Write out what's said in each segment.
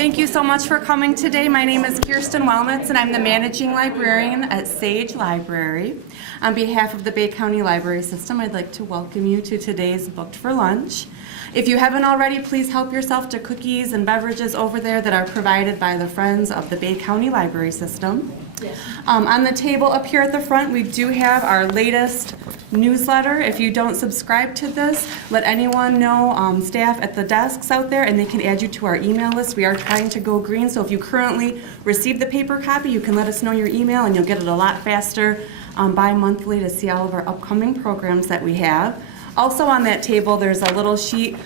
Thank you so much for coming today. My name is Kirsten Wellmitz, and I'm the managing librarian at Sage Library. On behalf of the Bay County Library System, I'd like to welcome you to today's Booked for Lunch. If you haven't already, please help yourself to cookies and beverages over there that are provided by the Friends of the Bay County Library System. Yes. On the table up here at the front, we do have our latest newsletter. If you don't subscribe to this, let anyone know, staff at the desks out there, and they can add you to our email list. We are trying to go green, so if you currently receive the paper copy, you can let us know your email, and you'll get it a lot faster bi-monthly to see all of our upcoming programs that we have. Also on that table, there's a little sheet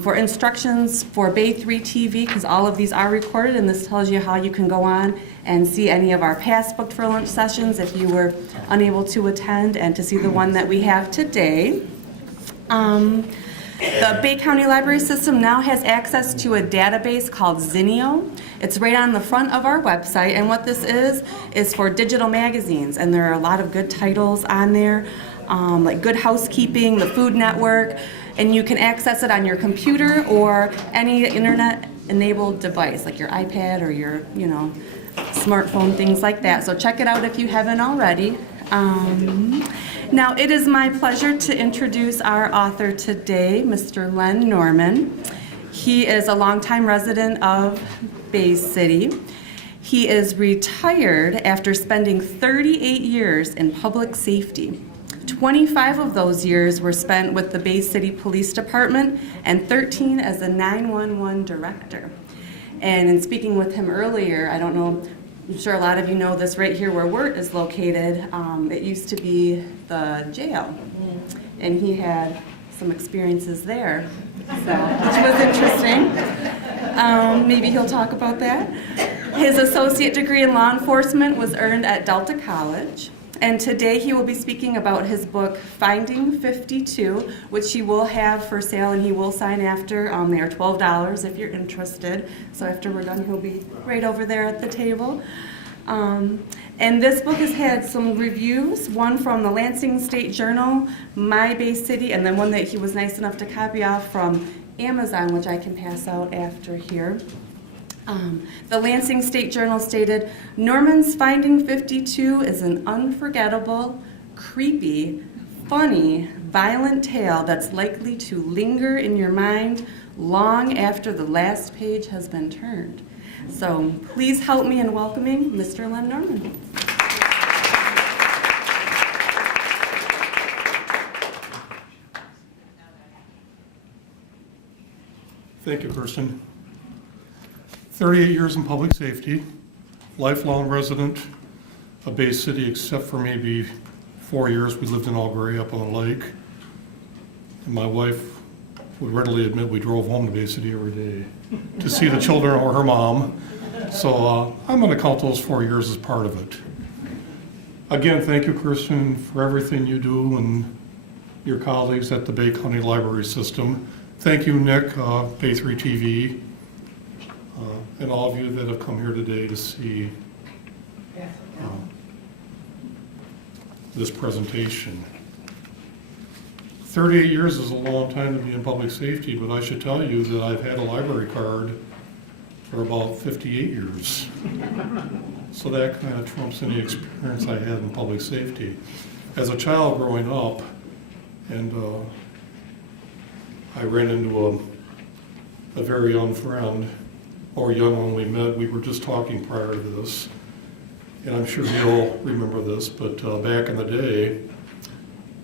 for instructions for Bay 3 TV, because all of these are recorded, and this tells you how you can go on and see any of our past Booked for Lunch sessions if you were unable to attend, and to see the one that we have today. The Bay County Library System now has access to a database called Zinio. It's right on the front of our website, and what this is for digital magazines, and there are a lot of good titles on there. Like Good Housekeeping, the Food Network, and you can access it on your computer or any internet-enabled device, like your iPad or your, smartphone, things like that. So check it out if you haven't already. Now, it is my pleasure to introduce our author today, Mr. Len Norman. He is a longtime resident of Bay City. He is retired after spending 38 years in public safety. 25 of those years were spent with the Bay City Police Department and 13 as a 911 director. And in speaking with him earlier, I don't know, I'm sure a lot of you know this, right here where Wirt is located, it used to be the jail. And he had some experiences there, so, which was interesting. Maybe he'll talk about that. His associate degree in law enforcement was earned at Delta College. And today he will be speaking about his book, Finding 52, which he will have for sale and he will sign after. They are $12 if you're interested. So after we're done, he'll be right over there at the table. And this book has had some reviews, one from the Lansing State Journal, My Bay City, and then one that he was nice enough to copy off from Amazon, which I can pass out after here. The Lansing State Journal stated, Norman's Finding 52 is an unforgettable, creepy, funny, violent tale that's likely to linger in your mind long after the last page has been turned. So please help me in welcoming Mr. Len Norman. Thank you, Kirsten. 38 years in public safety, lifelong resident of Bay City, except for maybe 4 years. We lived in All Gray up on the lake. And my wife would readily admit we drove home to Bay City every day to see the children or her mom. So I'm going to count those 4 years as part of it. Again, thank you, Kirsten, for everything you do and your colleagues at the Bay County Library System. Thank you, Nick, Bay 3 TV. And all of you that have come here today to see this presentation. 38 years is a long time to be in public safety, but I should tell you that I've had a library card for about 58 years. So that kind of trumps any experience I had in public safety. As a child growing up, and I ran into a very young friend, or young when we met. We were just talking prior to this, and I'm sure you'll remember this, but back in the day,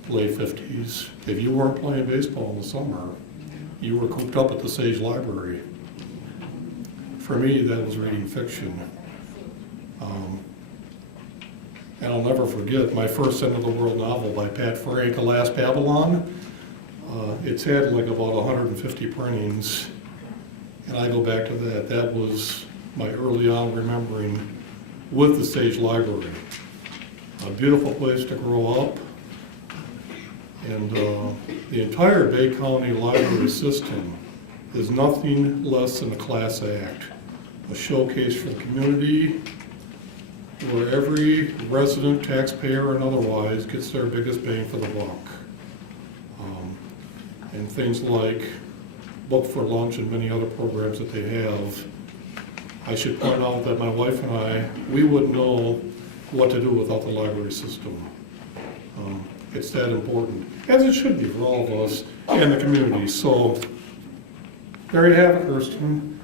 late 50s, if you weren't playing baseball in the summer, you were cooped up at the Sage Library. For me, that was reading fiction. And I'll never forget my first End of the World novel by Pat Frank, Alas, Babylon. It's had like about 150 printings. And I go back to that. That was my early on remembering with the Sage Library. A beautiful place to grow up. And the entire Bay County Library System is nothing less than a class act. A showcase for the community where every resident, taxpayer, and otherwise gets their biggest bang for the buck. And things like Book for Lunch and many other programs that they have I should point out that my wife and I, we wouldn't know what to do without the library system. It's that important, as it should be for all of us and the community. So there you have it, Kirsten.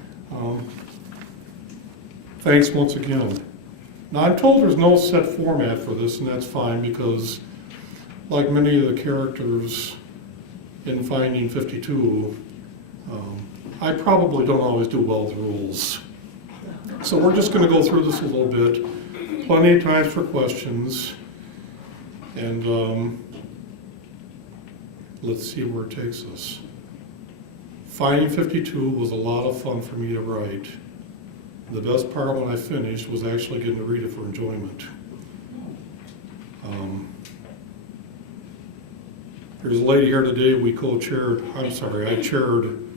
Thanks once again. Now, I'm told there's no set format for this, and that's fine, because like many of the characters in Finding 52, I probably don't always do well with rules. So we're just going to go through this a little bit. Plenty of times for questions. And let's see where it takes us. Finding 52 was a lot of fun for me to write. The best part when I finished was actually getting to read it for enjoyment. There's a lady here today, I chaired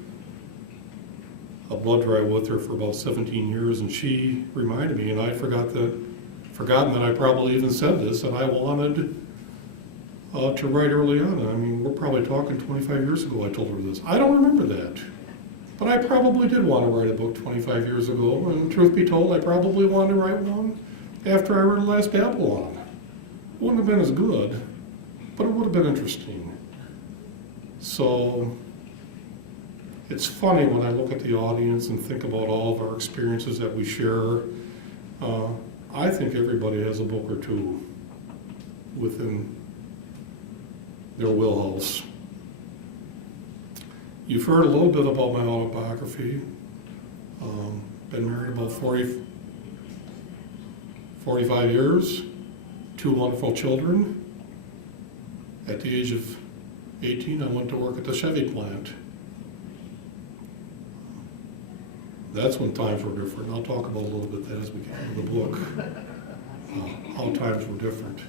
a blood drive with her for about 17 years, and she reminded me, and I'd forgotten that I probably even said this, that I wanted to write early on. I mean, we're probably talking 25 years ago I told her this. I don't remember that. But I probably did want to write a book 25 years ago, and truth be told, I probably wanted to write one after I read The Last Babylon. It wouldn't have been as good, but it would have been interesting. So it's funny when I look at the audience and think about all of our experiences that we share. I think everybody has a book or two within their wheelhouse. You've heard a little bit about my autobiography. Been married about 45 years, 2 wonderful children. At the age of 18, I went to work at the Chevy plant. That's when times were different. I'll talk about a little bit that as we get into the book, how times were different.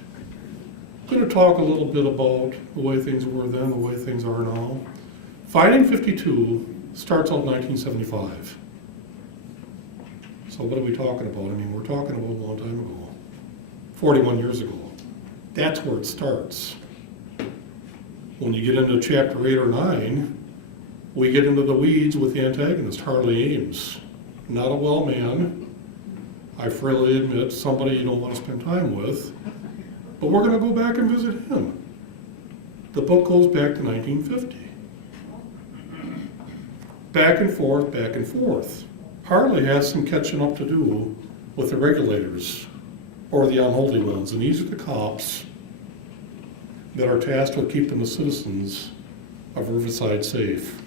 I'm going to talk a little bit about the way things were then, the way things are now. Finding 52 starts out in 1975. So what are we talking about? I mean, we're talking about a long time ago, 41 years ago. That's where it starts. When you get into chapter 8 or 9, we get into the weeds with the antagonist, Harley Ames. Not a well man. I freely admit, somebody you don't want to spend time with. But we're going to go back and visit him. The book goes back to 1950. Back and forth, back and forth. Harley has some catching up to do with the regulators, or the unholy ones, and these are the cops that are tasked with keeping the citizens of Riverside safe.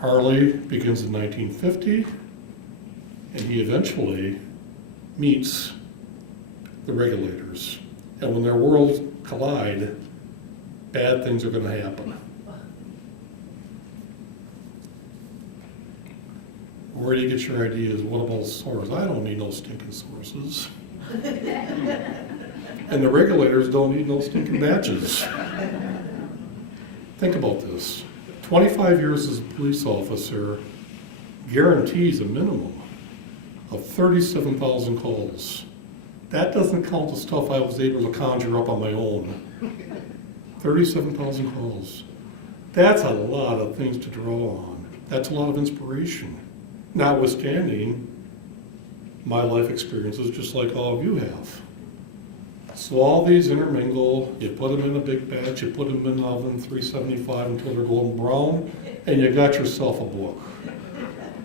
Harley begins in 1950, and he eventually meets the regulators. And when their worlds collide, bad things are going to happen. Where do you get your ideas? What about sources? I don't need no stinking sources. And the regulators don't need no stinking badges. Think about this. 25 years as a police officer guarantees a minimum of 37,000 calls. That doesn't count the stuff I was able to conjure up on my own. 37,000 calls. That's a lot of things to draw on. That's a lot of inspiration. Notwithstanding my life experiences, just like all of you have. So all these intermingle, you put them in a big batch, you put them in the oven, 375 until they're golden brown, and you got yourself a book.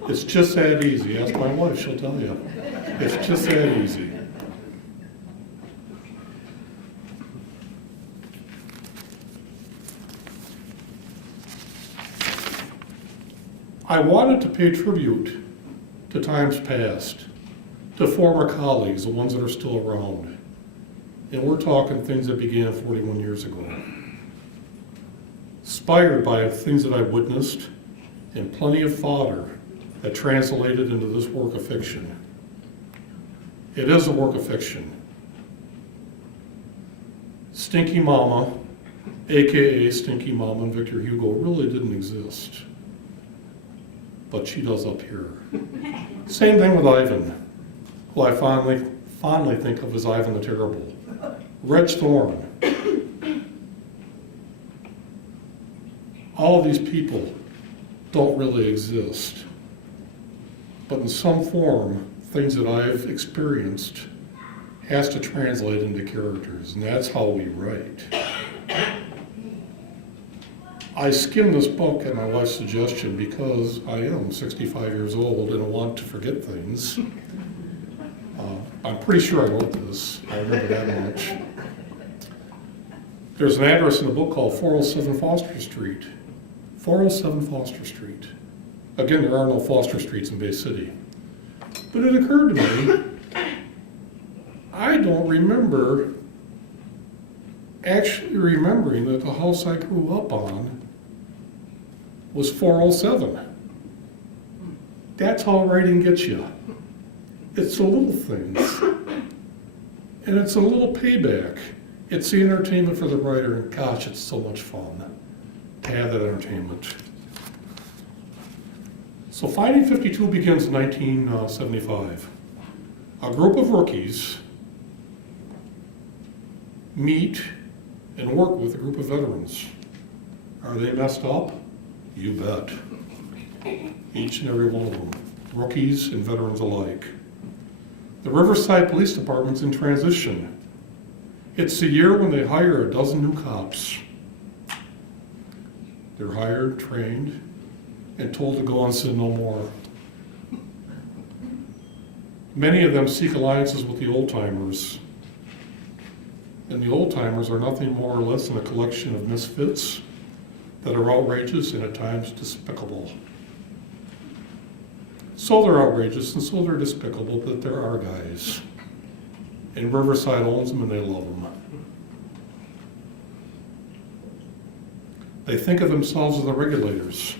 It's just that easy. Ask my wife, she'll tell you. It's just that easy. I wanted to pay tribute to times past, to former colleagues, the ones that are still around. And we're talking things that began 41 years ago. Inspired by things that I witnessed, and plenty of fodder that translated into this work of fiction. It is a work of fiction. Stinky Mama, AKA Stinky Mama and Victor Hugo, really didn't exist. But she does up here. Same thing with Ivan, who I fondly think of as Ivan the Terrible. Reg Thorne. All of these people don't really exist. but in some form, things that I've experienced has to translate into characters, and that's how we write. I skimmed this book at my wife's suggestion because I am 65 years old and I want to forget things. I'm pretty sure I wrote this. I remember that much. There's an address in the book called 407 Foster Street. 407 Foster Street. Again, there are no Foster Streets in Bay City. But it occurred to me, I don't remember actually remembering that the house I grew up on was 407. That's how writing gets you. It's the little things. And it's a little payback. It's the entertainment for the writer, and gosh, it's so much fun to have that entertainment. So Finding 52 begins in 1975. A group of rookies meet and work with a group of veterans. Are they messed up? You bet. Each and every one of them, rookies and veterans alike. The Riverside Police Department's in transition. It's the year when they hire a dozen new cops. They're hired, trained, and told to go on sin no more. Many of them seek alliances with the old-timers. And the old-timers are nothing more or less than a collection of misfits that are outrageous and at times despicable. So they're outrageous and so they're despicable that there are guys. And Riverside owns them and they love them. They think of themselves as the regulators.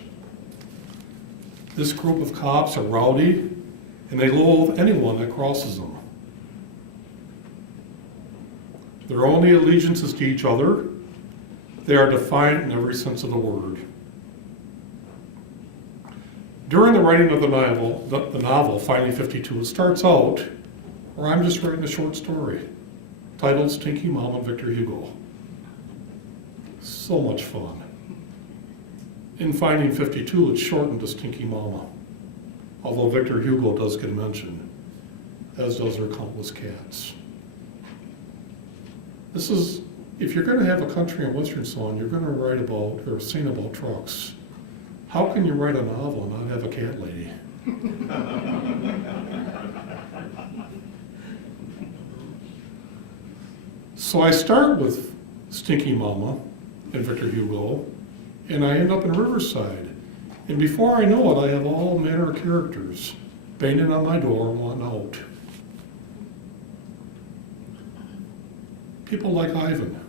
This group of cops are rowdy and they loathe anyone that crosses them. Their only allegiance is to each other. They are defiant in every sense of the word. During the writing of the novel, Finding 52, it starts out where I'm just writing a short story titled Stinky Mama, Victor Hugo. So much fun. In Finding 52, it's shortened to Stinky Mama, although Victor Hugo does get mentioned, as does her countless cats. This is, if you're going to have a country and western song, you're going to write about or sing about trucks. How can you write a novel and not have a cat lady? So I start with Stinky Mama and Victor Hugo, and I end up in Riverside. And before I know it, I have all manner of characters banging on my door and wanting out. People like Ivan,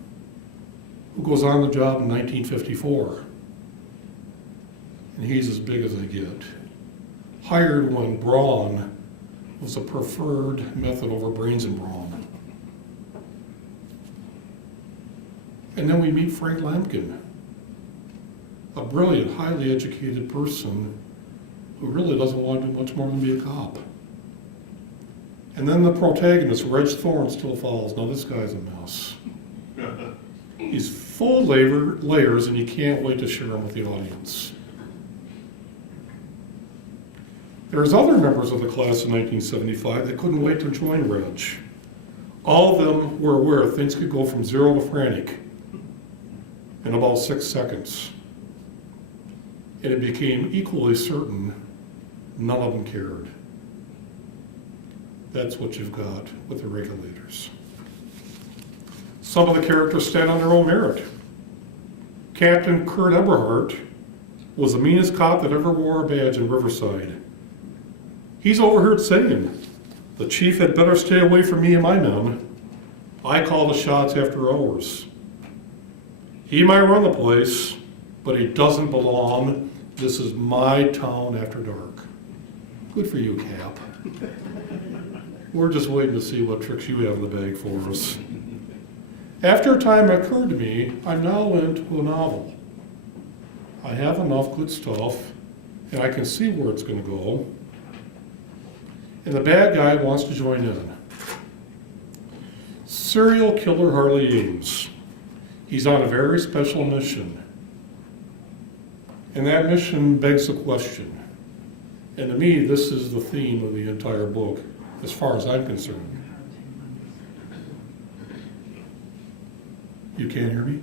who goes on the job in 1954. And he's as big as they get. Hired when brawn was a preferred method over brains and brawn. And then we meet Frank Lampkin, a brilliant, highly educated person who really doesn't want to do much more than be a cop. And then the protagonist, Reg Thorne, still follows. Now this guy's a mess. He's full of layers and you can't wait to share them with the audience. There's other members of the class in 1975 that couldn't wait to join Reg. All of them were aware things could go from zero to frantic in about 6 seconds. And it became equally certain none of them cared. That's what you've got with the regulators. Some of the characters stand on their own merit. Captain Kurt Eberhardt was the meanest cop that ever wore a badge in Riverside. He's overheard saying, "The chief had better stay away from me and my men. I call the shots after hours. He might run the place, but he doesn't belong. This is my town after dark." Good for you, Cap. We're just waiting to see what tricks you have in the bag for us. After a time it occurred to me, I'm now into a novel. I have enough good stuff, and I can see where it's going to go. And the bad guy wants to join in. Serial killer Harley Ames. He's on a very special mission. And that mission begs the question, And to me, this is the theme of the entire book, as far as I'm concerned. You can't hear me?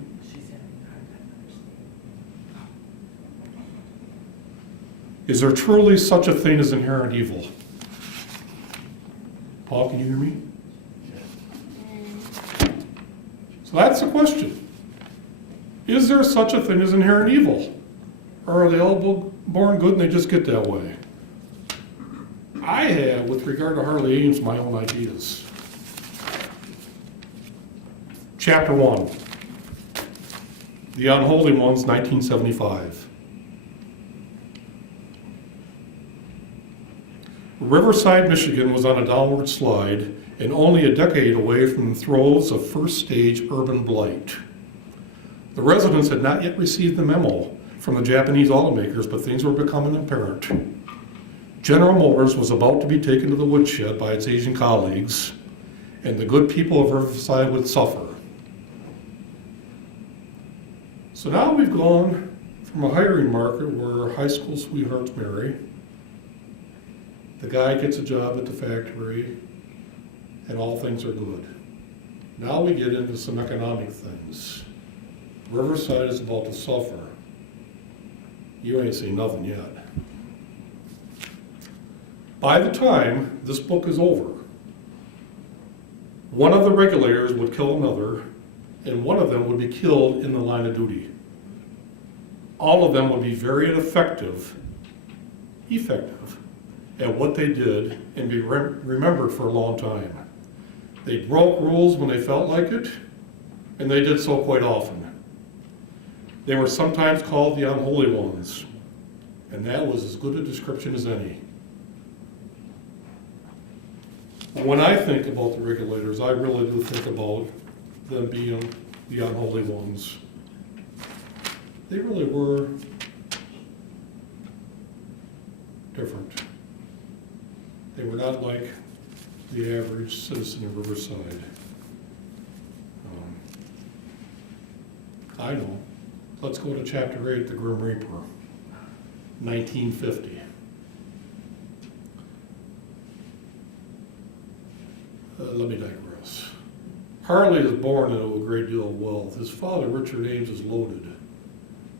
Is there truly such a thing as inherent evil? Paul, can you hear me? So that's the question. Is there such a thing as inherent evil? Or are they all born good and they just get that way? I have, with regard to Harley Ames, my own ideas. Chapter 1. The Unholy Ones, 1975. Riverside, Michigan was on a downward slide and only a decade away from the throes of first-stage urban blight. The residents had not yet received the memo from the Japanese automakers, but things were becoming apparent. General Motors was about to be taken to the woodshed by its Asian colleagues, and the good people of Riverside would suffer. So now we've gone from a hiring market where high school sweethearts marry, the guy gets a job at the factory, and all things are good. Now we get into some economic things. Riverside is about to suffer. You ain't seen nothing yet. By the time this book is over, one of the regulators would kill another, and one of them would be killed in the line of duty. All of them would be very effective at what they did and be remembered for a long time. They broke rules when they felt like it, and they did so quite often. They were sometimes called the Unholy Ones, and that was as good a description as any. When I think about the regulators, I really do think about them being the Unholy Ones. They really were different. They were not like the average citizen of Riverside. I know. Let's go to chapter 8, the Grim Reaper, 1950. Let me digress. Harley is born into a great deal of wealth. His father, Richard Ames, is loaded.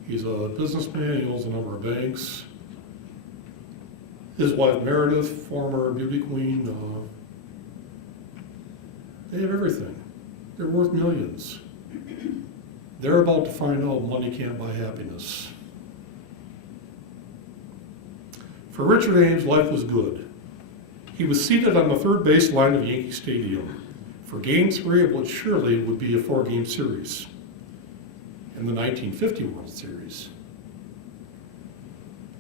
He's a businessman, he owns a number of banks. His wife, Meredith, former beauty queen, they have everything. They're worth millions. They're about to find out money can't buy happiness. For Richard Ames, life was good. He was seated on the third base line of Yankee Stadium for Game 3 of what surely would be a 4-game series in the 1950 World Series.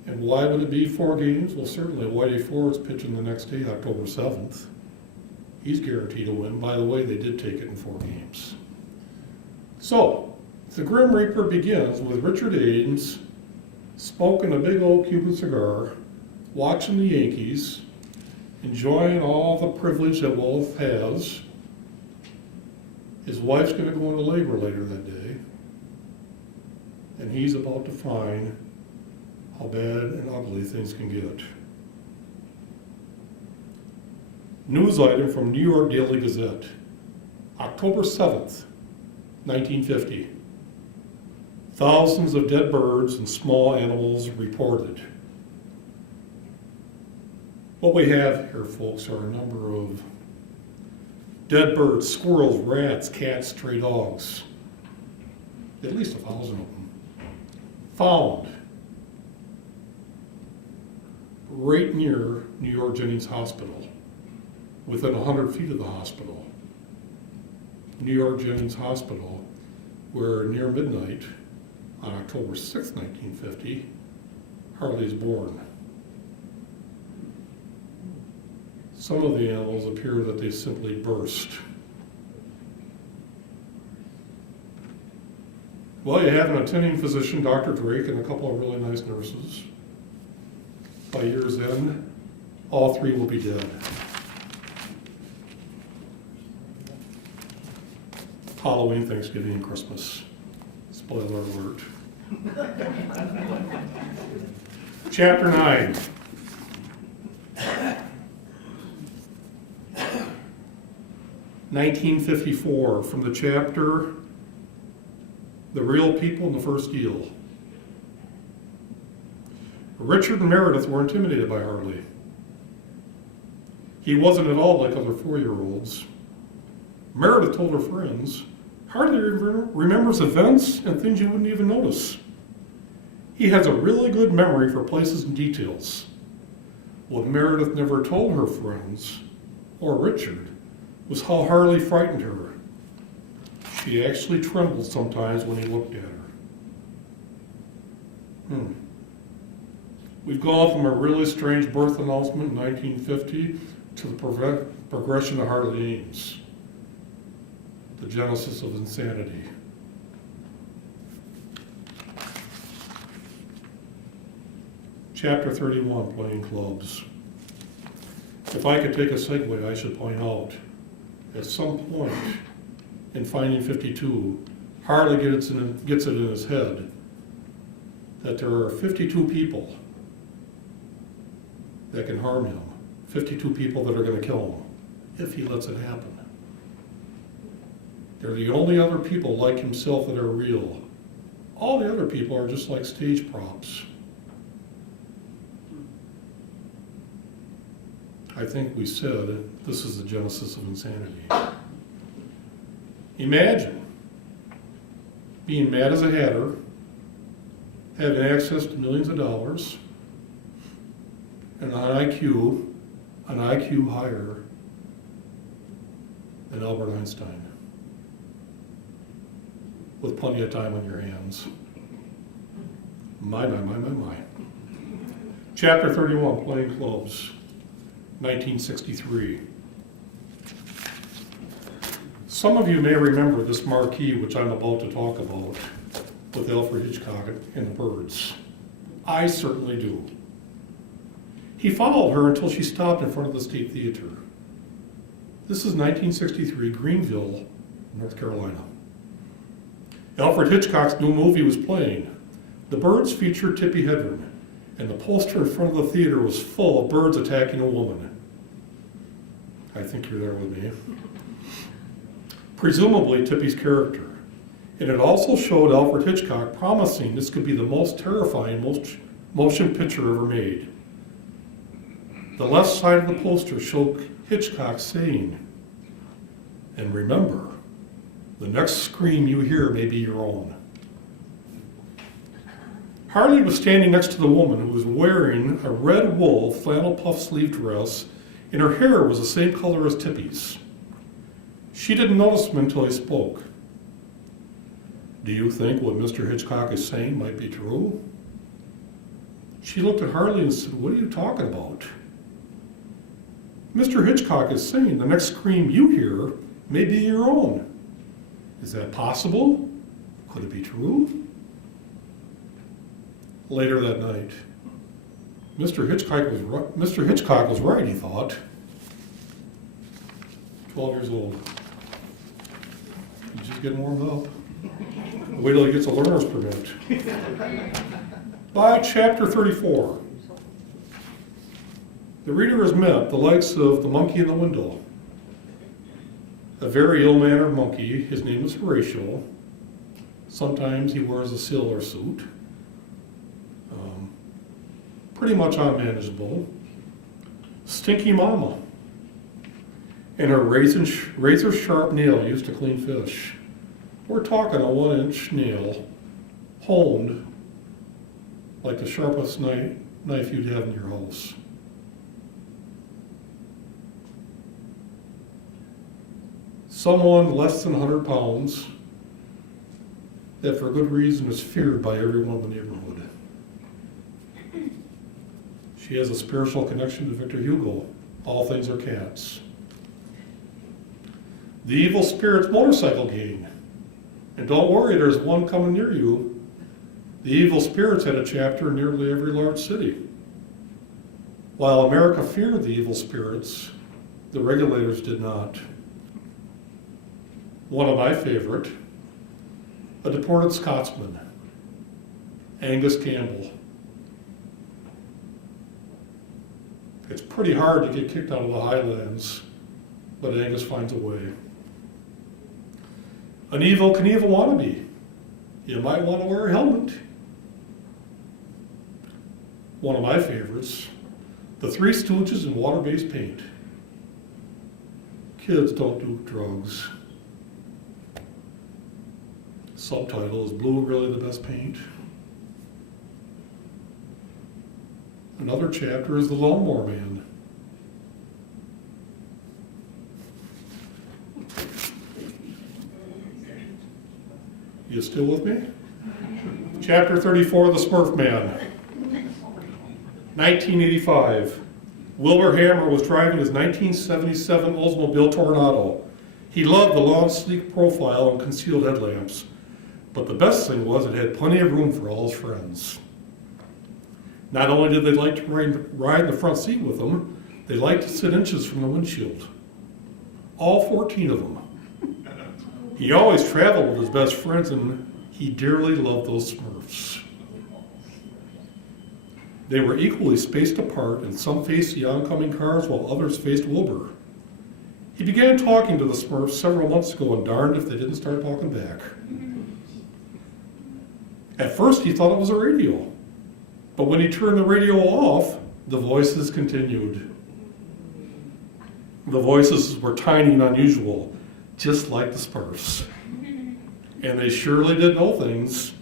And why would it be 4 games? Well, certainly Whitey Ford's pitching the next day, October 7th. He's guaranteed to win. By the way, they did take it in 4 games. So, the Grim Reaper begins with Richard Ames smoking a big old Cuban cigar, watching the Yankees, enjoying all the privilege that wealth has. His wife's going to go into labor later that day, and he's about to find how bad and ugly things can get. News item from New York Daily Gazette, October 7th, 1950. Thousands of dead birds and small animals reported. What we have here, folks, are a number of dead birds, squirrels, rats, cats, stray dogs. At least 1,000 of them. Found right near New York Jennings Hospital, within 100 feet of the hospital. New York Jennings Hospital, where near midnight on October 6, 1950, Harley is born. Some of the animals appear that they simply burst. Well, you have an attending physician, Dr. Drake, and a couple of really nice nurses. By year's end, all 3 will be dead. Halloween, Thanksgiving, and Christmas. Spoiler alert. Chapter 9. 1954, from the chapter, The Real People in the First Deal. Richard and Meredith were intimidated by Harley. He wasn't at all like other 4-year-olds. Meredith told her friends, Harley remembers events and things you wouldn't even notice. He has a really good memory for places and details. What Meredith never told her friends, or Richard, was how Harley frightened her. She actually trembled sometimes when he looked at her. We've gone from a really strange birth announcement in 1950 to the progression of Harley Ames, the genesis of insanity. Chapter 31, Playing Clubs. If I could take a segue, I should point out, at some point in Finding 52, Harley gets it in his head that there are 52 people that can harm him, 52 people that are going to kill him, if he lets it happen. They're the only other people like himself that are real. All the other people are just like stage props. I think we said this is the genesis of insanity. Imagine being mad as a hatter, having access to millions of dollars, and an IQ higher than Albert Einstein, with plenty of time on your hands. My. Chapter 31, Playing Clubs, 1963. Some of you may remember this marquee, which I'm about to talk about, with Alfred Hitchcock and the birds. I certainly do. He followed her until she stopped in front of the State Theater. This is 1963, Greenville, North Carolina. Alfred Hitchcock's new movie was playing. The Birds featured Tippi Hedren, and the poster in front of the theater was full of birds attacking a woman. I think you're there with me. Presumably Tippi's character. And it also showed Alfred Hitchcock promising this could be the most terrifying motion picture ever made. The left side of the poster showed Hitchcock saying, "And remember, the next scream you hear may be your own." Harley was standing next to the woman who was wearing a red wool flannel puff sleeve dress, and her hair was the same color as Tippi's. She didn't notice him until he spoke. "Do you think what Mr. Hitchcock is saying might be true?" She looked at Harley and said, "What are you talking about?" "Mr. Hitchcock is saying the next scream you hear may be your own. Is that possible? Could it be true?" Later that night, Mr. Hitchcock was right, he thought. 12 years old. He's just getting warmed up. Wait till he gets a learner's permit. By chapter 34, the reader has met the likes of the monkey in the window. A very ill-mannered monkey. His name is Horatio. Sometimes he wears a sailor suit. Pretty much unmanageable. Stinky Mama. And her razor-sharp nail used to clean fish. We're talking a 1-inch nail, honed like the sharpest knife you'd have in your house. Someone less than 100 pounds that for good reason is feared by everyone in the neighborhood. She has a spiritual connection to Victor Hugo. All things are cats. The Evil Spirits Motorcycle Gang. And don't worry, there's one coming near you. The Evil Spirits had a chapter in nearly every large city. While America feared the evil spirits, the regulators did not. One of my favorite, a deported Scotsman, Angus Campbell. It's pretty hard to get kicked out of the Highlands, but Angus finds a way. An Evel Knievel wannabe. You might want to wear a helmet. One of my favorites, The Three Stooges in water-based paint. Kids don't do drugs. Subtitle, is blue really the best paint? Another chapter is The Lawnmower Man. You still with me? Chapter 34, The Smurf Man. 1985. Wilbur Hammer was driving his 1977 Oldsmobile Tornado. He loved the long, sleek profile and concealed headlamps. But the best thing was it had plenty of room for all his friends. Not only did they like to ride in the front seat with him, they liked to sit inches from the windshield. All 14 of them. He always traveled with his best friends, and he dearly loved those Smurfs. They were equally spaced apart, and some faced the oncoming cars while others faced Wilbur. He began talking to the Smurfs several months ago, and darned if they didn't start talking back. At first he thought it was a radio, but when he turned the radio off, the voices continued. The voices were tiny and unusual, just like the Smurfs. And they surely did know things.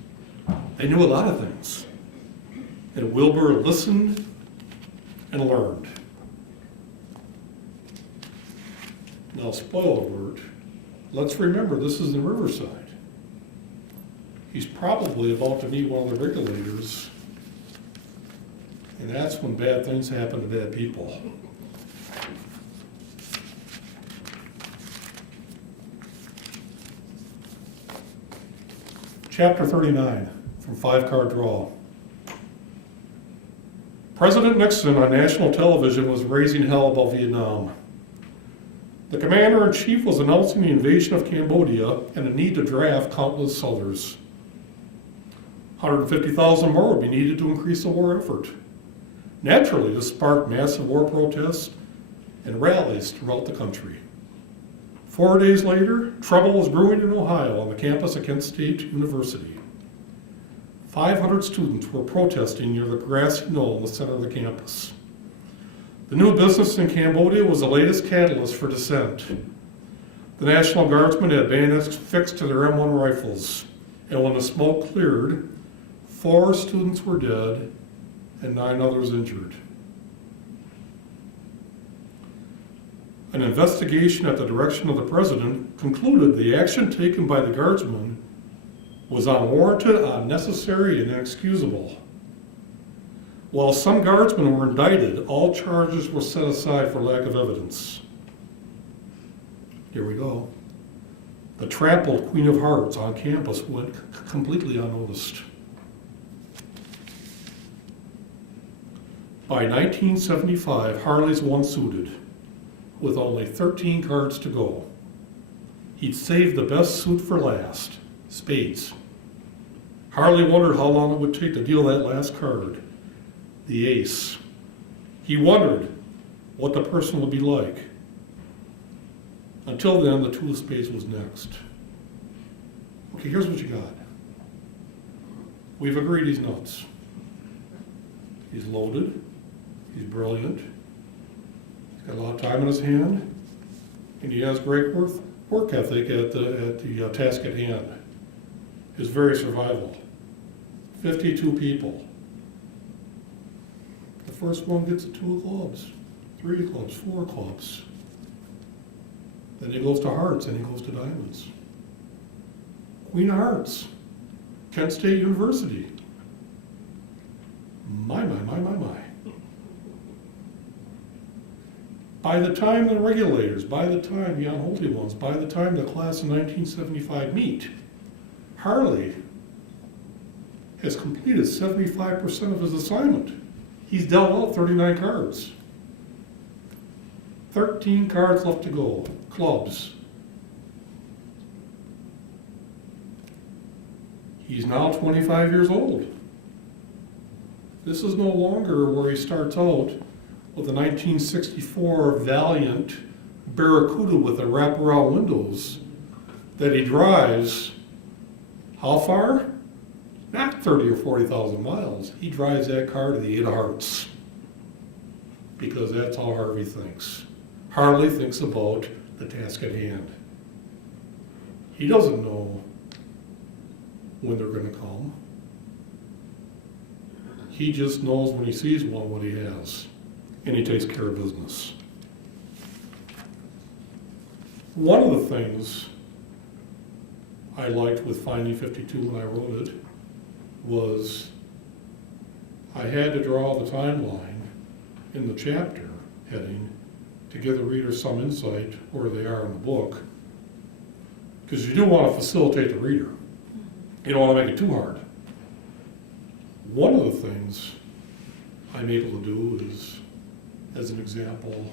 They knew a lot of things. And Wilbur listened and learned. Now, spoiler alert, let's remember this is in Riverside. He's probably about to meet one of the regulators, and that's when bad things happen to bad people. Chapter 39, from 5-Card Draw. President Nixon on national television was raising hell about Vietnam. The commander-in-chief was announcing the invasion of Cambodia and the need to draft countless others. 150,000 more would be needed to increase the war effort. Naturally, this sparked massive war protests and rallies throughout the country. 4 days later, trouble was brewing in Ohio on the campus of Kent State University. 500 students were protesting near the grassy knoll in the center of the campus. The new business in Cambodia was the latest catalyst for dissent. The National Guardsmen had bayonets fixed to their M1 rifles, and when the smoke cleared, 4 students were dead and 9 others injured. An investigation at the direction of the president concluded the action taken by the guardsmen was unwarranted, unnecessary, and inexcusable. While some guardsmen were indicted, all charges were set aside for lack of evidence. Here we go. The trampled Queen of Hearts on campus went completely unnoticed. By 1975, Harley's one-suited, with only 13 cards to go. He'd saved the best suit for last, spades. Harley wondered how long it would take to deal that last card, the ace. He wondered what the person would be like. Until then, the two of spades was next. Okay, here's what you got. We've agreed he's nuts. He's loaded. He's brilliant. He's got a lot of time in his hand. And he has great work ethic at the task at hand. His very survival. 52 people. The first one gets a 2 of clubs, 3 of clubs, 4 of clubs. Then he goes to hearts, and he goes to diamonds. Queen of Hearts, Kent State University. My. By the time the regulators, by the time the unholy ones, by the time the class of 1975 meet, Harley has completed 75% of his assignment. He's dealt out 39 cards. 13 cards left to go. Clubs. He's now 25 years old. This is no longer where he starts out with a 1964 Valiant Barracuda with the wraparound windows that he drives, how far? Not 30 or 40,000 miles. He drives that car to the Eight of Hearts. Because that's how Harvey thinks. Harley thinks about the task at hand. He doesn't know when they're gonna come. He just knows when he sees one what he has, and he takes care of business. One of the things I liked with Finding 52 when I wrote it was I had to draw the timeline in the chapter heading to give the reader some insight where they are in the book, because you do want to facilitate the reader. You don't want to make it too hard. One of the things I'm able to do is, as an example,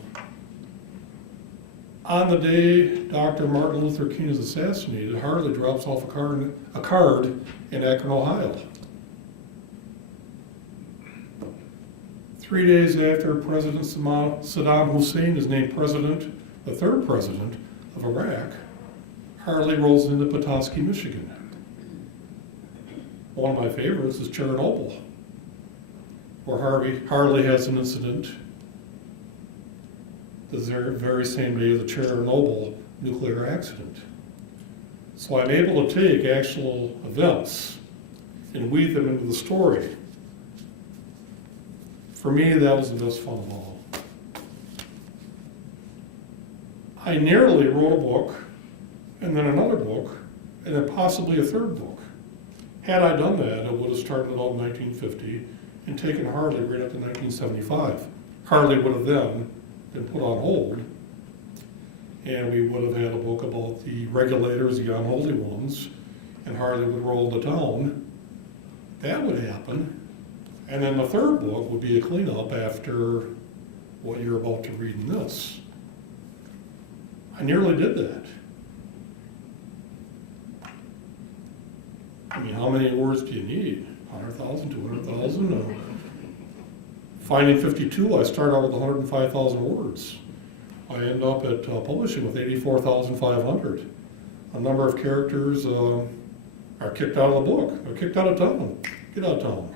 on the day Dr. Martin Luther King is assassinated, Harley drops off a card in Akron, Ohio. 3 days after President Saddam Hussein is named president, the third president of Iraq, Harley rolls into Petoskey, Michigan. One of my favorites is Chernobyl, where Harley has an incident the very same day of the Chernobyl nuclear accident. So I'm able to take actual events and weave them into the story. For me, that was the best fun of all. I nearly wrote a book, and then another book, and then possibly a third book. Had I done that, I would have started out in 1950 and taken Harley right up to 1975. Harley would have then been put on hold, and we would have had a book about the regulators, the unholy ones, and Harley would roll to town. That would happen. And then the third book would be a cleanup after what you're about to read in this. I nearly did that. I mean, how many words do you need? 100,000, 200,000? Finding 52, I start out with 105,000 words. I end up at publishing with 84,500. A number of characters are kicked out of the book. They're kicked out of town. Get out of town.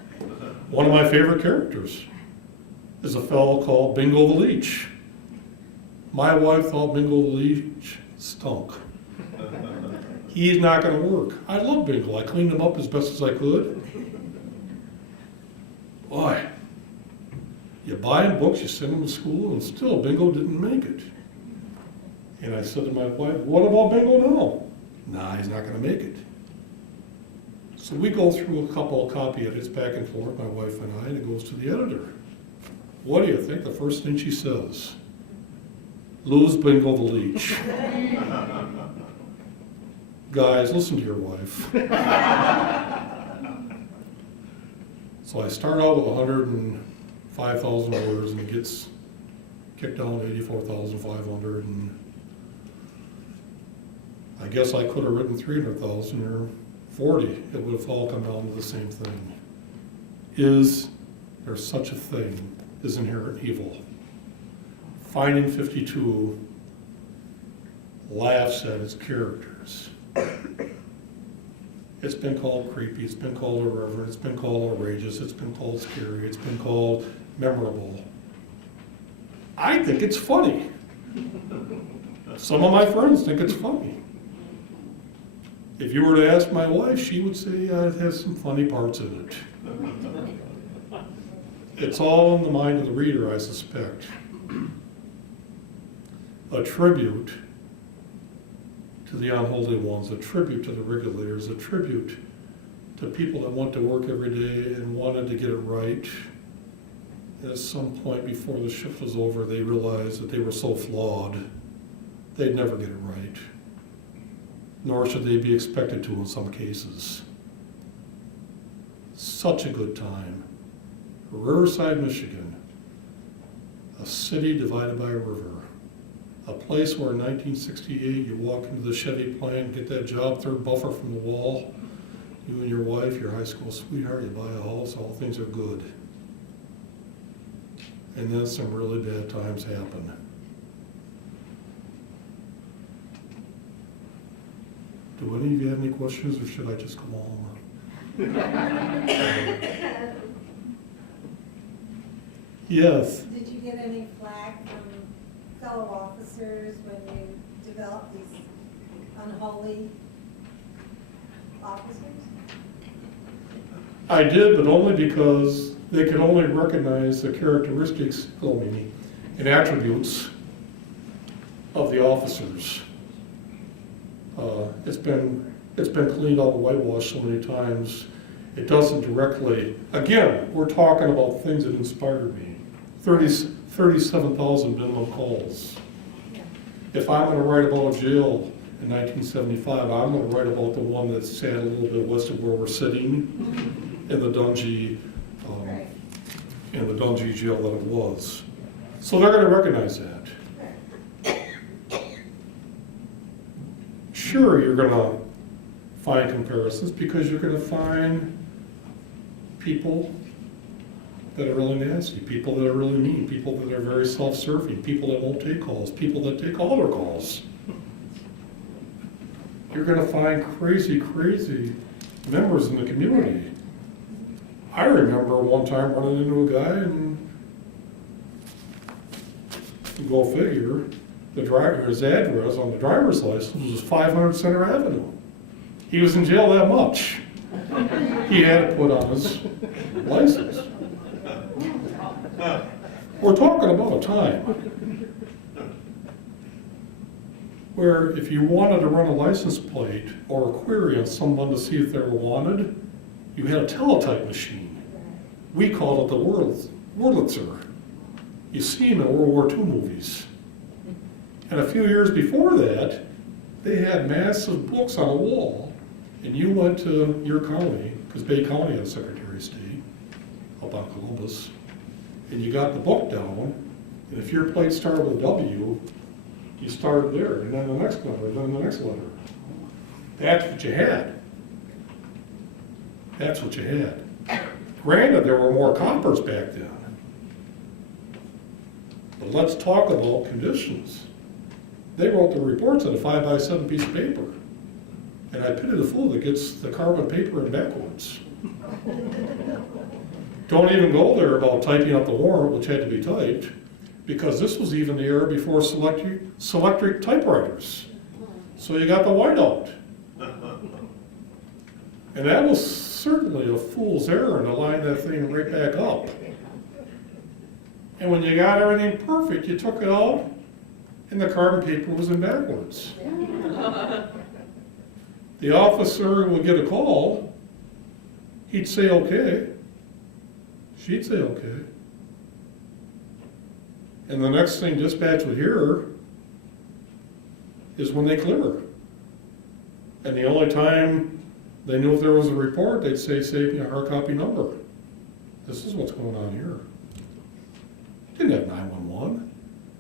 One of my favorite characters is a fellow called Bingo the Leech. My wife thought Bingo the Leech stunk. He's not going to work. I love Bingo. I cleaned him up as best as I could. Boy, you buy him books, you send him to school, and still Bingo didn't make it. And I said to my wife, what about Bingo now? Nah, he's not going to make it. So we go through a couple of copy edits back and forth, my wife and I, and it goes to the editor. What do you think? The first thing she says, lose Bingo the Leech. Guys, listen to your wife. So I start out with 105,000 words, and it gets kicked down to 84,500, and I guess I could have written 300,000 or 40, it would have all come down to the same thing. Is there such a thing as inherent evil? Finding 52 laughs at its characters. It's been called creepy, it's been called irreverent, it's been called outrageous, it's been called scary, it's been called memorable. I think it's funny. Some of my friends think it's funny. If you were to ask my wife, she would say it has some funny parts in it. It's all in the mind of the reader, I suspect. A tribute to the unholy ones, a tribute to the regulators, a tribute to people that went to work every day and wanted to get it right. And at some point before the shift was over, they realized that they were so flawed, they'd never get it right. Nor should they be expected to in some cases. Such a good time. Riverside, Michigan, a city divided by a river. A place where in 1968 you walk into the Chevy plant, get that job, third buffer from the wall. You and your wife, your high school sweetheart, you buy a house, all things are good. And then some really bad times happen. Do any of you have any questions, or should I just go on? Yes. Did you get any flack from fellow officers when you developed these unholy officers? I did, but only because they could only recognize the characteristics, and attributes of the officers. It's been cleaned out and whitewashed so many times. It doesn't directly, again, we're talking about things that inspired me. 37,000 minimum calls. If I'm gonna write about a jail in 1975, I'm gonna write about the one that sat a little bit west of where we're sitting in the Dungy, Right. in the Dungy jail that it was. So they're gonna recognize that. Sure, you're gonna find comparisons because you're gonna find people that are really nasty, people that are really mean, people that are very self-serving, people that won't take calls, people that take all their calls. You're gonna find crazy, crazy members in the community. I remember one time running into a guy and, go figure, his address on the driver's license was 500 Center Avenue. He was in jail that much. He had it put on his license. We're talking about a time where if you wanted to run a license plate or a query on someone to see if they were wanted, you had a teletype machine. We called it the Wurlitzer. You see them in World War II movies. And a few years before that, they had massive books on a wall, and you went to your county, because Bay County had a Secretary of State, up on Columbus, and you got the book down, and if your plate started with a W, you started there, and then the next letter, and then the next letter. That's what you had. That's what you had. Granted, there were more coppers back then. But let's talk about conditions. They wrote the reports on a 5x7 piece of paper. And I pity the fool that gets the carbon paper in backwards. Don't even go there about typing up the warrant, which had to be typed, because this was even the era before Selectric typewriters. So you got the whiteout. And that was certainly a fool's errand to line that thing right back up. And when you got everything perfect, you took it out, and the carbon paper was in backwards. The officer would get a call, he'd say okay, she'd say okay. And the next thing dispatch would hear is when they clear. And the only time they knew if there was a report, they'd say, save me a hard copy number. This is what's going on here. Didn't have 911,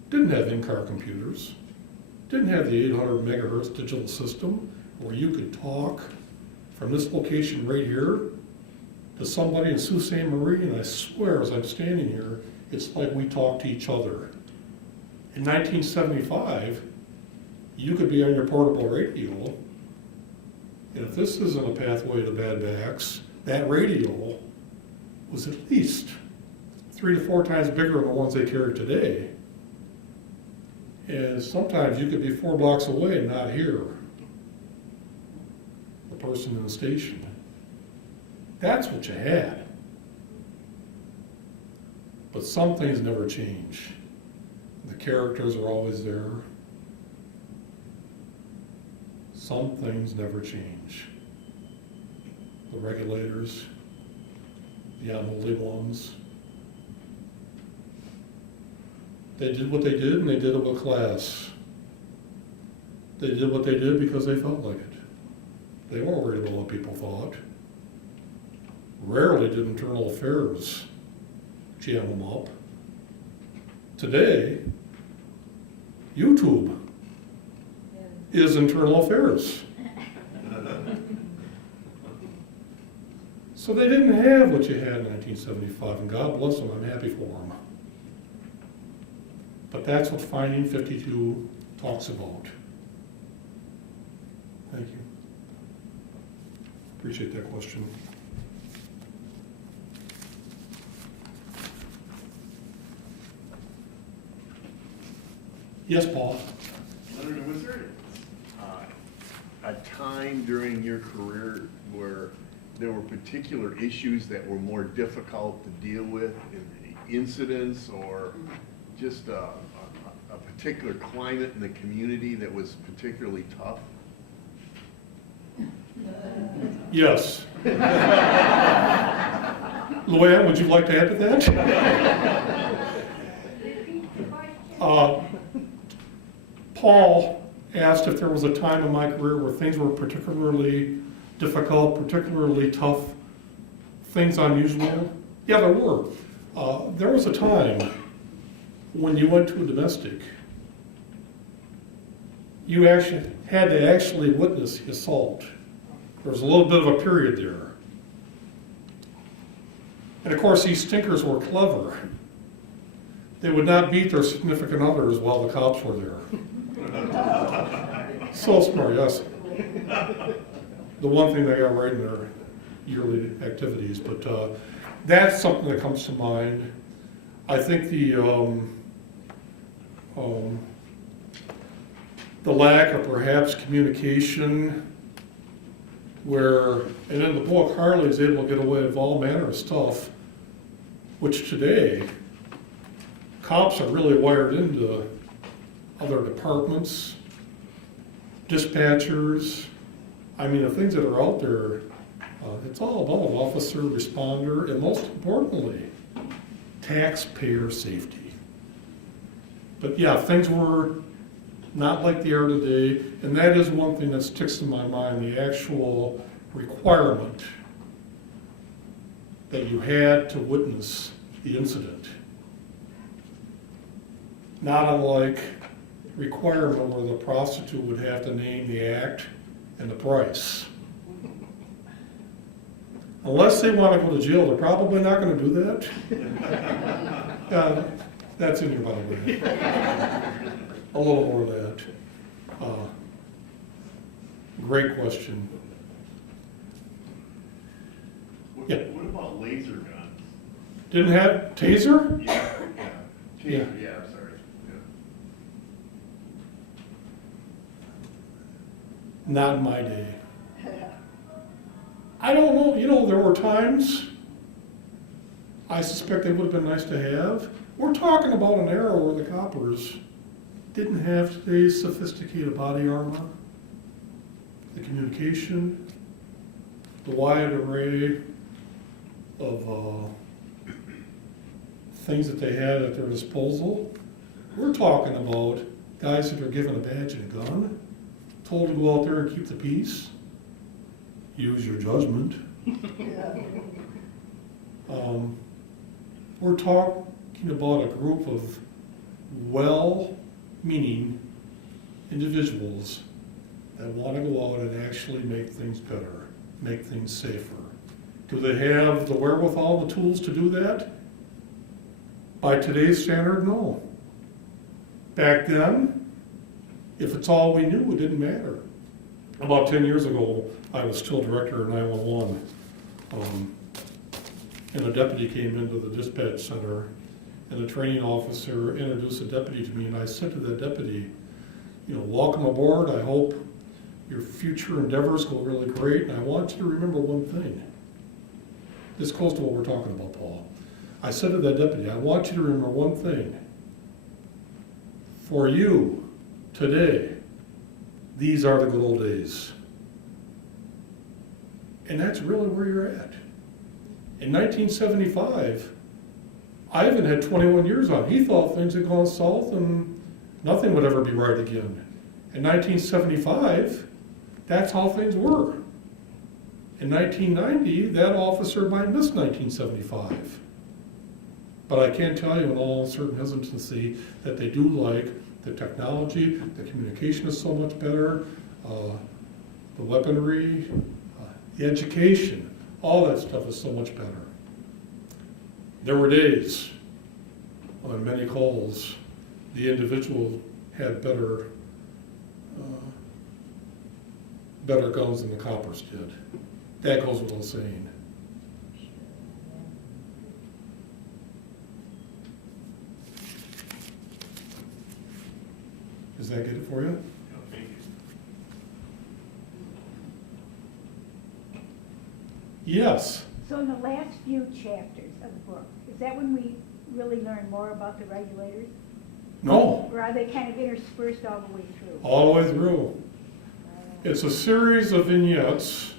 didn't have in-car computers, didn't have the 800 megahertz digital system where you could talk from this location right here to somebody in Sault Ste. Marie, and I swear as I'm standing here, it's like we talk to each other. In 1975, you could be on your portable radio, and if this isn't a pathway to bad backs, that radio was at least 3 to 4 times bigger than the ones they carry today. And sometimes you could be 4 blocks away and not hear the person in the station. That's what you had. But some things never change. The characters are always there. Some things never change. The regulators, the unholy ones, they did what they did, and they did it with class. They did what they did because they felt like it. They weren't worried about what people thought. Rarely did internal affairs jam them up. Today, YouTube is internal affairs. So they didn't have what you had in 1975, and God bless them, I'm happy for them. But that's what Finding 52 talks about. Thank you. Appreciate that question. Yes, Paul? Leonard, was there a time during your career where there were particular issues that were more difficult to deal with, incidents or just a particular climate in the community that was particularly tough? Yes. Luann, would you like to add to that? Paul asked if there was a time in my career where things were particularly difficult, particularly tough, things unusual. Yeah, there were. There was a time when you went to a domestic, you actually had to actually witness the assault. There was a little bit of a period there. And of course, these stinkers were clever. They would not beat their significant others while the cops were there. So smart, yes. The one thing they got right in their yearly activities, but that's something that comes to mind. I think the lack of perhaps communication, where, and in the book, Harley is able to get away with all manner of stuff, which today, cops are really wired into other departments, dispatchers. I mean, the things that are out there, it's all about officer, responder, and most importantly, taxpayer safety. But yeah, things were not like they are today, and that is one thing that sticks in my mind, the actual requirement that you had to witness the incident. Not unlike requirement where the prostitute would have to name the act and the price. Unless they want to go to jail, they're probably not going to do that. That's in your Bible. A little more of that. Great question. Yeah. What about laser guns? Didn't have taser? Yeah. Yeah. Taser, yeah, I'm sorry. Yeah. Not in my day. I don't know, you know, there were times I suspect they would have been nice to have. We're talking about an era where the coppers didn't have today's sophisticated body armor, the communication, the wide array of things that they had at their disposal. We're talking about guys that are given a badge and a gun, told to go out there and keep the peace. Use your judgment. We're talking about a group of well-meaning individuals that want to go out and actually make things better, make things safer. Do they have the wherewithal, the tools to do that? By today's standard, no. Back then, if it's all we knew, it didn't matter. About 10 years ago, I was still director of 911, and a deputy came into the dispatch center, and the training officer introduced a deputy to me, and I said to that deputy, you know, welcome aboard, I hope your future endeavors go really great, and I want you to remember one thing. This goes to what we're talking about, Paul. I said to that deputy, I want you to remember one thing. For you, today, these are the good old days. And that's really where you're at. In 1975, Ivan had 21 years on. He thought things had gone south and nothing would ever be right again. In 1975, that's how things were. In 1990, that officer might miss 1975. But I can tell you in all certain hesitancy that they do like the technology, the communication is so much better, the weaponry, the education, all that stuff is so much better. There were days on many calls, the individual had better guns than the coppers did. That goes without saying. Does that get it for you? Thank you. Yes. So in the last few chapters of the book, is that when we really learn more about the regulators? No, Or are they kind of interspersed all the way through? all the way through. It's a series of vignettes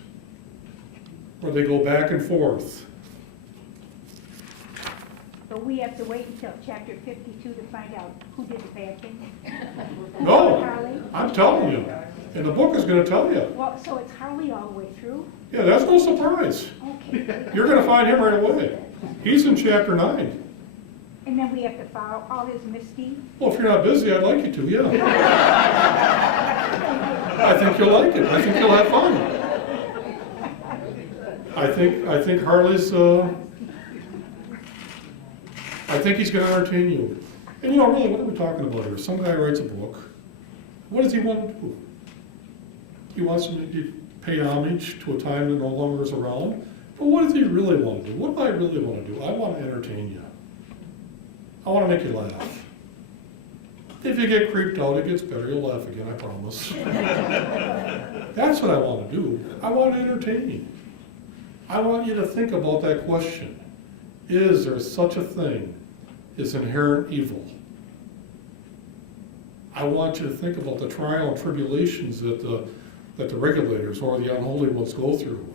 where they go back and forth. But we have to wait until chapter 52 to find out who did the bad thing? No, Harley? I'm telling you. And the book is going to tell you. Well, so it's Harley all the way through? Yeah, that's no surprise. Okay. You're going to find him right away. He's in chapter 9. And then we have to follow all his misdeeds? Well, if you're not busy, I'd like you to, yeah. I think you'll like it. I think you'll have fun. I think Harley's, I think he's gonna entertain you. And you know, really, what are we talking about here? Some guy writes a book. What does he want to do? He wants to pay homage to a time that no longer is around. But what does he really want to do? What do I really want to do? I want to entertain you. I want to make you laugh. If you get creeped out, it gets better. You'll laugh again, I promise. That's what I want to do. I want to entertain you. I want you to think about that question. Is there such a thing as inherent evil? I want you to think about the trial and tribulations that the regulators or the unholy ones go through.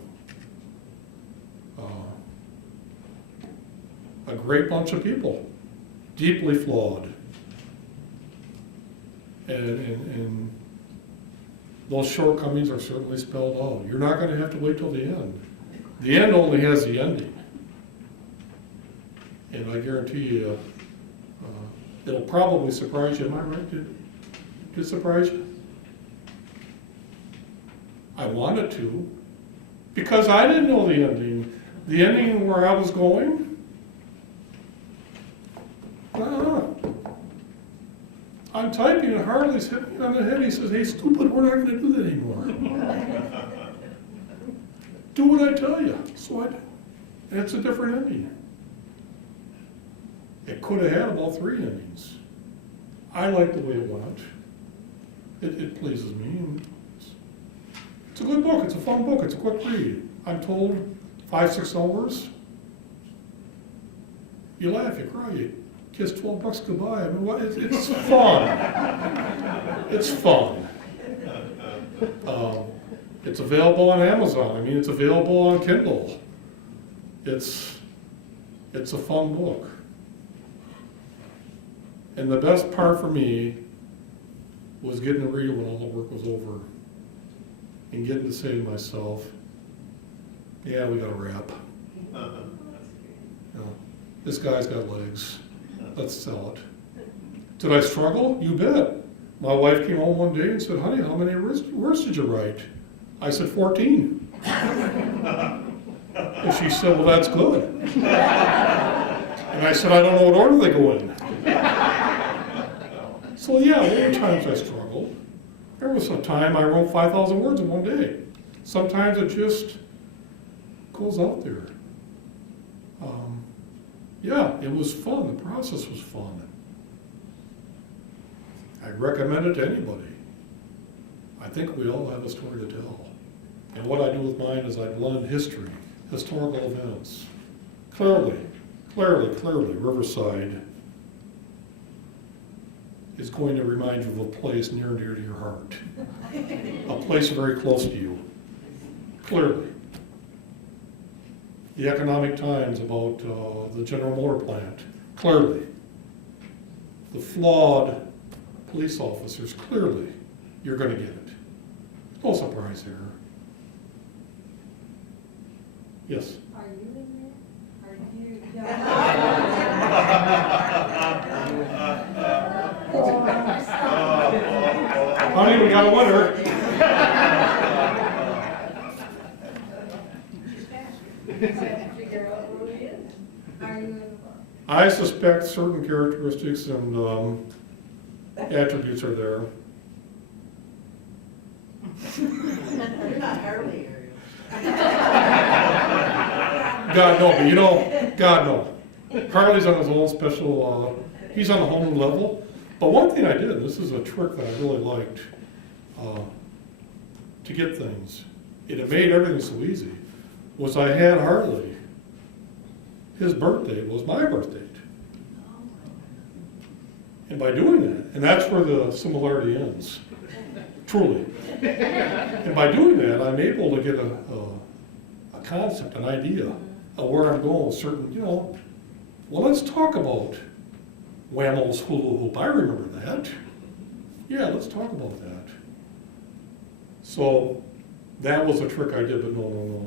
A great bunch of people, deeply flawed. And those shortcomings are certainly spelled out. You're not going to have to wait till the end. The end only has the ending. And I guarantee you, it'll probably surprise you. Am I right? Did it surprise you? I wanted to, because I didn't know the ending. The ending where I was going, I'm typing and Harley's hit me on the head. He says, "Hey, stupid, we're not going to do that anymore." Do what I tell you. So I did. And it's a different ending. It could have had about 3 endings. I like the way it went. It pleases me. It's a good book. It's a fun book. It's a quick read. I'm told 5-6 hours. You laugh, you cry, you kiss $12 goodbye. I mean, it's fun. It's fun. It's available on Amazon. I mean, it's available on Kindle. It's a fun book. And the best part for me was getting to read it when all the work was over and getting to say to myself, yeah, we got a wrap. You know, this guy's got legs. Let's sell it. Did I struggle? You bet. My wife came home one day and said, "Honey, how many words did you write?" I said, 14. And she said, "Well, that's good." And I said, "I don't know what order they go in." So yeah, there were times I struggled. There was a time I wrote 5,000 words in one day. Sometimes it just goes out there. Yeah, it was fun. The process was fun. I recommend it to anybody. I think we all have a story to tell. And what I do with mine is I blend history, historical events. Clearly, Riverside is going to remind you of a place near and dear to your heart. A place very close to you. Clearly. The Economic Times about the General Motor plant. Clearly. The flawed police officers. Clearly. You're going to get it. No surprise here. Yes? Are you in there? Are you? Honey, we got a winner. Are you in the book? I suspect certain characteristics and attributes are there. You're not Harley, are you? God, no, but you know, God, no. Harley's on his own special, he's on the whole new level. But one thing I did, this is a trick that I really liked, to get things, and it made everything so easy, was I had Harley, his birthday was my birth date. And by doing that, and that's where the similarity ends, truly. And by doing that, I'm able to get a concept, an idea of where I'm going with certain, you know, well, let's talk about Whammo's hula hoop. I remember that. Yeah, let's talk about that. So that was a trick I did, but no.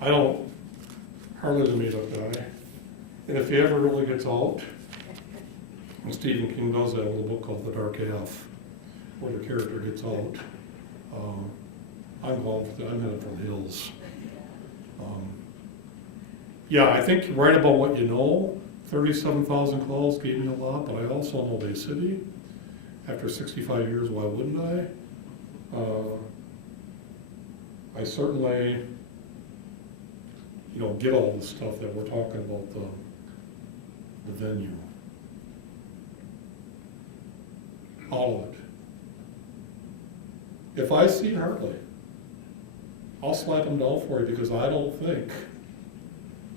I don't, Harley's a made-up guy. And if he ever really gets out, and Stephen King does that little book called The Dark Half, where the character gets out, I'm headed for the hills. Yeah, I think you're right about what you know. 37,000 calls gave me a lot, but I also know Bay City. After 65 years, why wouldn't I? I certainly, you know, get all the stuff that we're talking about, the venue. All of it. If I see Harley, I'll slap him down for you because I don't think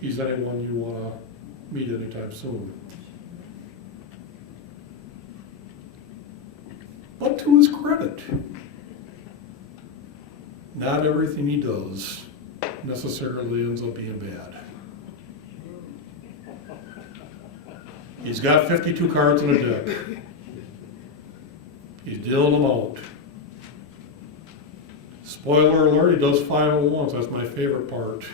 he's anyone you want to meet anytime soon. But to his credit, not everything he does necessarily ends up being bad. He's got 52 cards in a deck. He's dealing them out. Spoiler alert, he does 501s. That's my favorite part.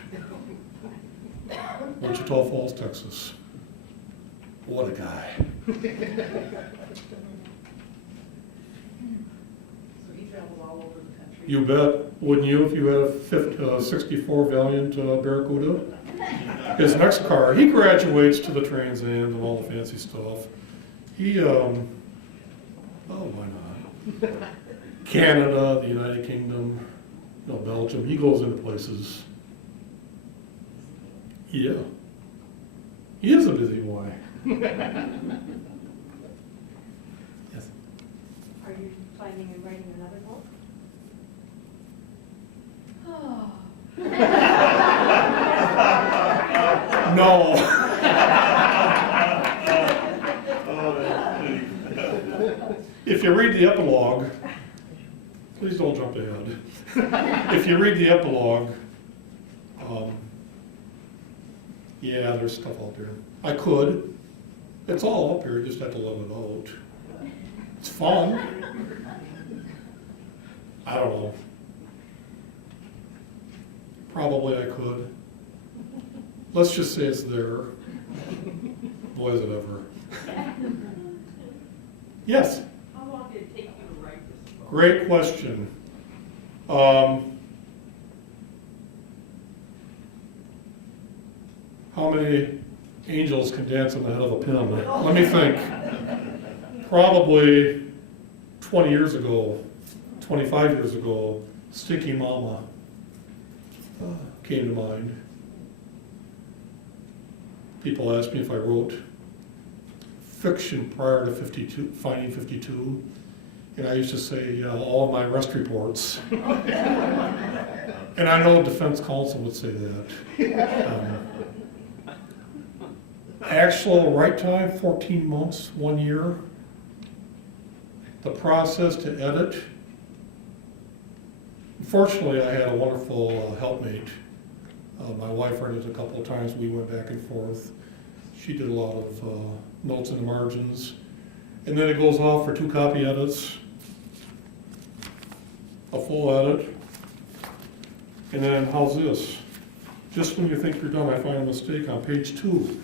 Wichita Falls, Texas. What a guy. So he travels all over the country? You bet. Wouldn't you if you had a 64 Valiant Barracuda? His next car, he graduates to the Trans Am and all the fancy stuff. He, oh, why not? Canada, the United Kingdom, you know, Belgium. He goes into places. Yeah. He is a busy boy. Yes. Are you planning on writing another book? No. If you read the epilogue, please don't jump ahead. If you read the epilogue, yeah, there's stuff out there. I could. It's all up here, you just have to let it out. It's fun. I don't know. Probably I could. Let's just say it's there. Boy, is it ever. Yes? How long did it take you to write this book? Great question. How many angels can dance on the head of a pin? Let me think. Probably 20 years ago, 25 years ago, Sticky Mama came to mind. People asked me if I wrote fiction prior to 52, Finding 52. And I used to say, yeah, all of my arrest reports. And I know defense counsel would say that. Actual write time, 14 months, 1 year. The process to edit. Fortunately, I had a wonderful helpmate. My wife read it a couple of times. We went back and forth. She did a lot of notes in the margins. And then it goes off for 2 copy edits, a full edit, and then how's this? Just when you think you're done, I find a mistake on page 2.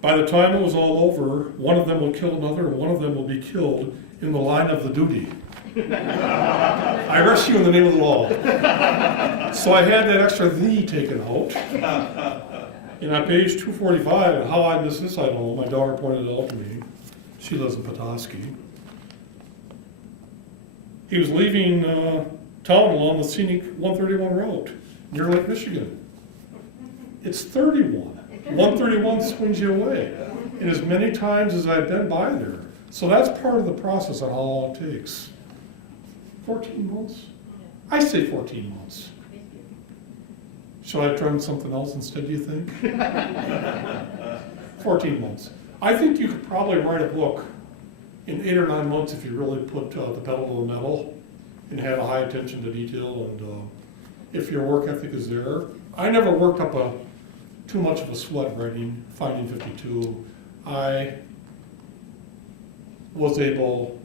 By the time it was all over, one of them will kill another, and one of them will be killed in the line of the duty. I arrest you in the name of the law. So I had that extra "the" taken out. And on page 245, and how I missed this, I don't know. My daughter pointed it out to me. She lives in Petoskey. He was leaving town along the scenic 131 road near Lake Michigan. It's 31. 131 swings you away. And as many times as I've been by there. So that's part of the process of how long it takes. 14 months? I say 14 months. Should I have done something else instead, do you think? 14 months. I think you could probably write a book in 8 or 9 months if you really put the pedal to the metal and had a high attention to detail, and if your work ethic is there. I never worked up too much of a sweat writing Finding 52. I was able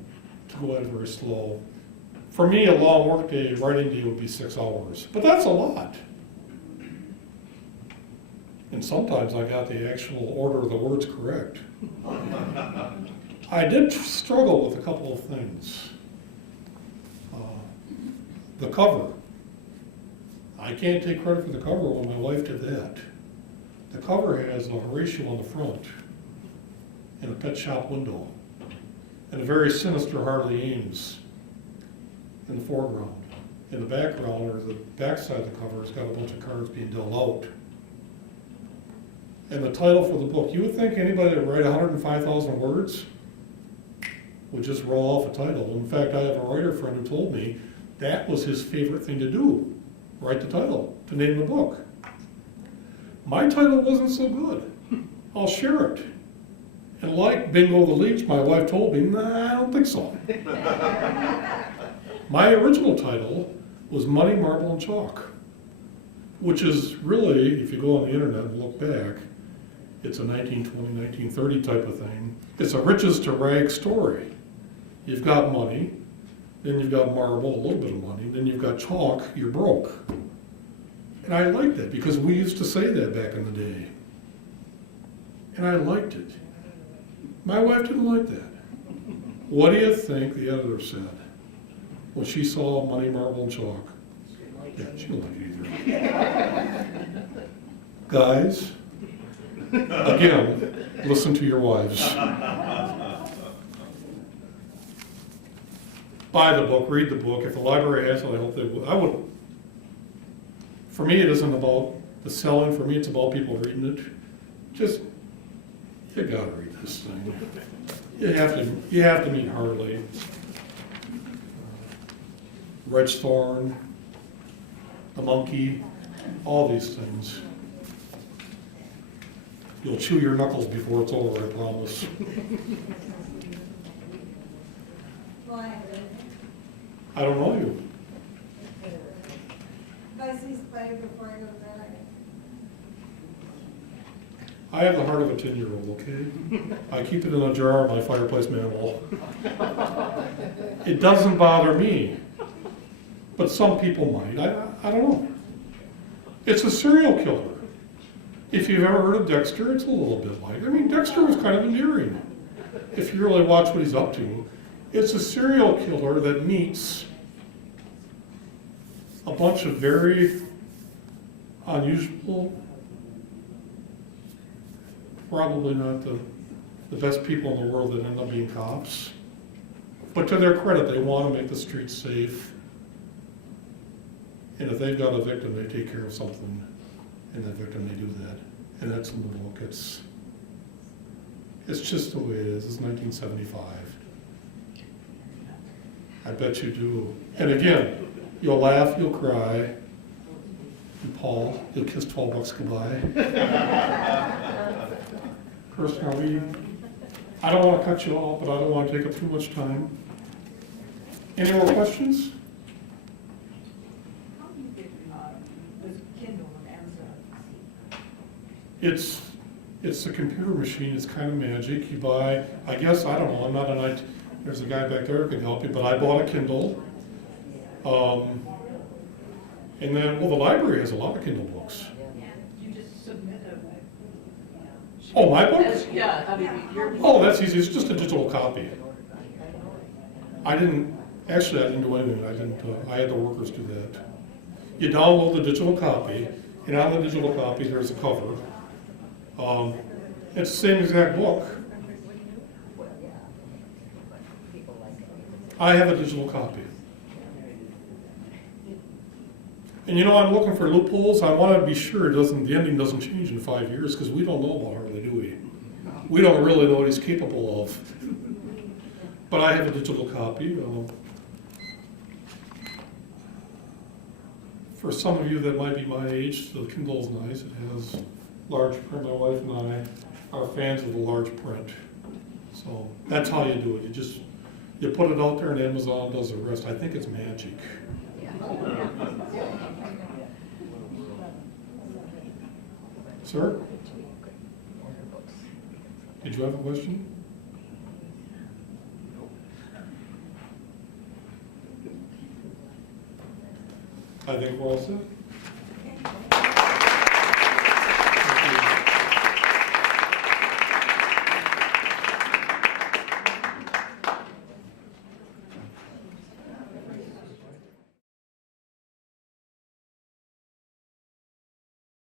to go at it very slow. For me, a long work day, writing day would be 6 hours, but that's a lot. And sometimes I got the actual order of the words correct. I did struggle with a couple of things. The cover. I can't take credit for the cover when my wife did that. The cover has a Horatio on the front and a pet shop window and a very sinister Harley Ames in the foreground. In the background, or the backside of the cover, has got a bunch of cards being dealt out. And the title for the book, you would think anybody that write 105,000 words would just roll off a title. In fact, I have a writer friend who told me that was his favorite thing to do, write the title, to name the book. My title wasn't so good. I'll share it. And like Bingo the Leech, my wife told me, nah, I don't think so. My original title was Money, Marble, and Chalk, which is really, if you go on the internet and look back, it's a 1920, 1930 type of thing. It's a riches to rags story. You've got money, then you've got marble, a little bit of money, then you've got chalk, you're broke. And I liked that because we used to say that back in the day. And I liked it. My wife didn't like that. What do you think the editor said when she saw Money, Marble, and Chalk? Yeah, she didn't like it either. Guys, again, listen to your wives. Buy the book, read the book. If the library has it, I hope they would. I would. For me, it isn't about the selling. For me, it's about people reading it. Just, you gotta read this thing. You have to meet Harley, Reg Thorne, the monkey, all these things. You'll chew your knuckles before it's over, I promise. Well, I have it. I don't know you. If I see spider before I go to bed, I have the heart of a 10-year-old, okay? I keep it in a jar on my fireplace mantle. It doesn't bother me, but some people might. I don't know. It's a serial killer. If you've ever heard of Dexter, it's a little bit like, Dexter was kind of endearing. If you really watch what he's up to, it's a serial killer that meets a bunch of very unusual, probably not the best people in the world that end up being cops. But to their credit, they want to make the streets safe. And if they've got a victim, they take care of something. And that victim, they do that. And that's in the book. It's just the way it is. It's 1975. I bet you do. And again, you'll laugh, you'll cry. And Paul, you'll kiss $12 goodbye. Kirsten, I don't want to cut you off, but I don't want to take up too much time. Any more questions? How do you get this Kindle on Amazon? It's the computer machine. It's kind of magic. You buy, I guess, I don't know, I'm not an IT, there's a guy back there who can help you, but I bought a Kindle. And then, well, the library has a lot of Kindle books. You just submit a. Oh, my book? Your. Oh, that's easy. It's just a digital copy. I didn't do anything. I had the workers do that. You download the digital copy, and on the digital copy, there's a cover. It's the same exact book. I have a digital copy. And you know, I'm looking for loopholes. I want to be sure the ending doesn't change in 5 years, because we don't know about Harley, do we? We don't really know what he's capable of. But I have a digital copy. For some of you that might be my age, the Kindle's nice. It has large print. My wife and I are fans of the large print. So that's how you do it. You put it out there and Amazon does the rest. I think it's magic. Sir? Did you have a question? I think we're all set.